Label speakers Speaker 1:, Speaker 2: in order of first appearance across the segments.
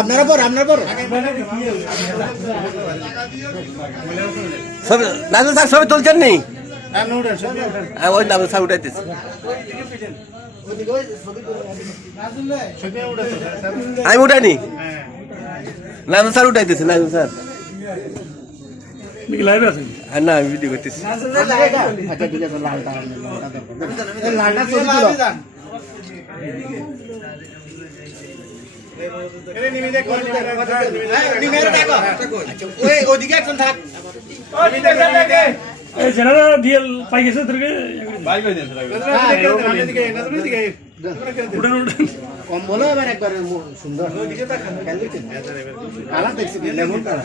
Speaker 1: আপনারা বড় আপনারা বড়
Speaker 2: ছবি নাজমুল স্যার ছবি তুলছেন নি? হ্যাঁ, ওই নাজমুল স্যার উঠাইতেছে। আমি উঠাইনি। নাজমুল স্যার উঠাইতেছে নাজমুল স্যার।
Speaker 3: লাইভে আছে?
Speaker 2: না আমি ভিডিও করতেছি।
Speaker 1: আচ্ছা ঠিক আছে লালটা কম্বল এবার একবার সুন্দর। খেয়াল দেখছি লেমন কালার।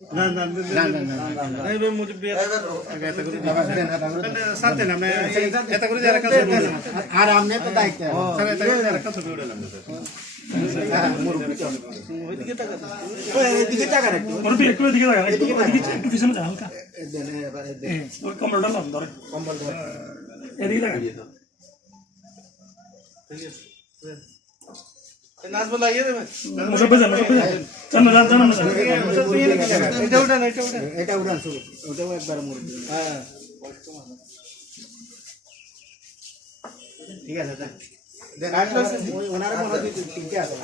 Speaker 3: না না না না,
Speaker 1: না, না। বাবা, দেন, আর আমরা- আর আপনি তো দায়িত্ব হ্যাঁ, মুরব্বি তো। ওই, এদিকে তাকান একটু।
Speaker 3: ওর দিকে একটু এদিকে দেখা একটু এদিকে একটু পিছনে যা হালকা ওই কম্বলটা লাম ধরে
Speaker 1: কম্বল
Speaker 3: এদিকে দেখা মুসব্বে যান
Speaker 1: ঠিক আছে ওনার মনে হয় তিনটে আছে।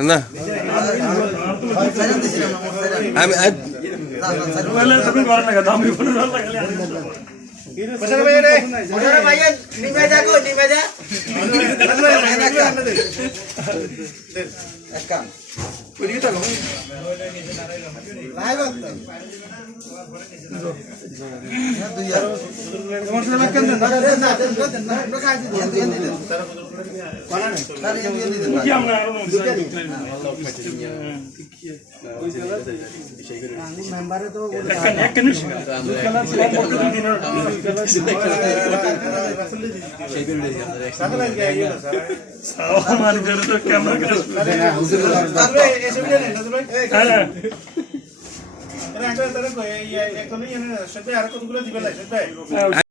Speaker 2: না আমি আমি-
Speaker 3: বলে
Speaker 1: মেম্বারে তো
Speaker 3: সামান করে তো ক্যামেরা
Speaker 1: হ্যাঁ।
Speaker 3: হ্যাঁ
Speaker 4: কতগুলো দিবে
Speaker 3: হ্যাঁ